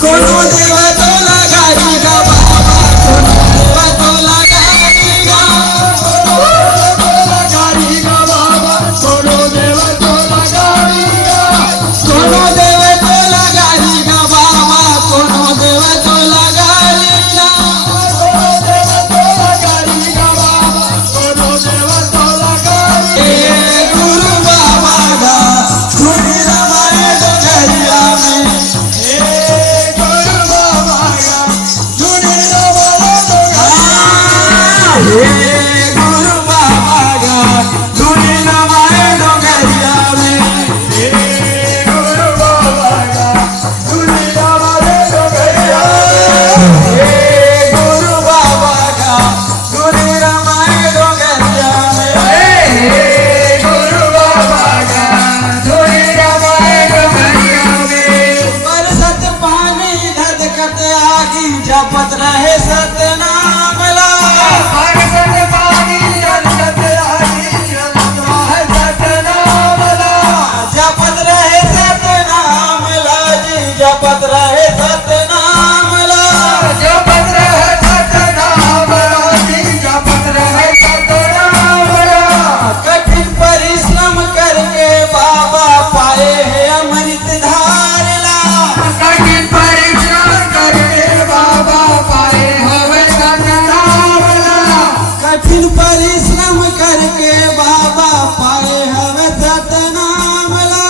कोनो देव तोला गारी गा बाबा कोनो देव तोला गारी गा गारी गा बाबा कोनो देव तोला गारी गा कोनो देव तोला गारी गा बाबा कोनो देव तोला गारी गा गारी गा बाबा कोनो देव तोला गारी ए गुरु बाबा गा धुनी रमाए डोंगरिया में हे गुरु बाबा गा धुनी रमाए डोंगरिया हे गुरु बाबा गा धुनी रमाए डोंगरिया में हे गुरु बाबा गा धुनी रमाए डोंगरिया हे गुरु बाबा गा धुनी रमाए डोंगरिया में हे गुरु बाबा गा धुनी रमाए डोंगरिया में बरसत पानी धधकत आगी जपत रहे सतनाम ला भगत पानी जगत आदि जगत सतनाम ला जपत रहे सतनाम ला जी जपत रहे सतनाम ला जपत रहे सतनाम ला जी जपत रहे सतनाम ला कठिन परिश्रम करके बाबा पाए हैं अमृत धार ला कठिन परिश्रम करके बाबा पाए हवे सतनाम ला कठिन परिश्रम करके बाबा पाए हवे सतनाम ला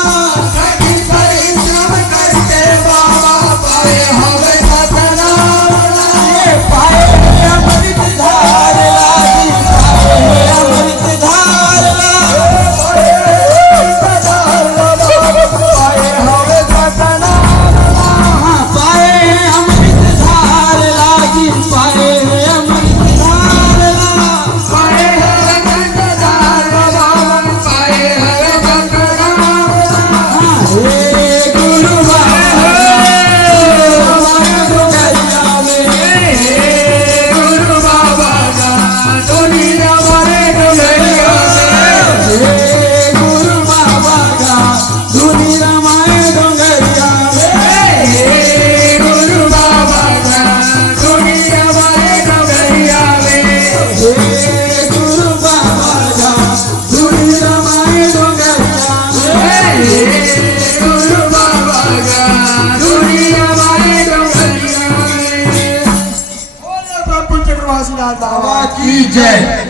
कठिन परिश्रम करके बाबा पाए हवे सतनाम ला ये पाए हैं अमृत धार ला जी पाए हैं अमृत धार ला पाए हैं अमृत धार लागी पाए हैं अमृत धार ला हे गुरु बाबा हमारे डोंगरिया में हे गुरु बाबा का धुनी रमाए डोंगरिया में हे गुरु बाबा का धुनी रमाए डोंगरिया में बाबा की जय।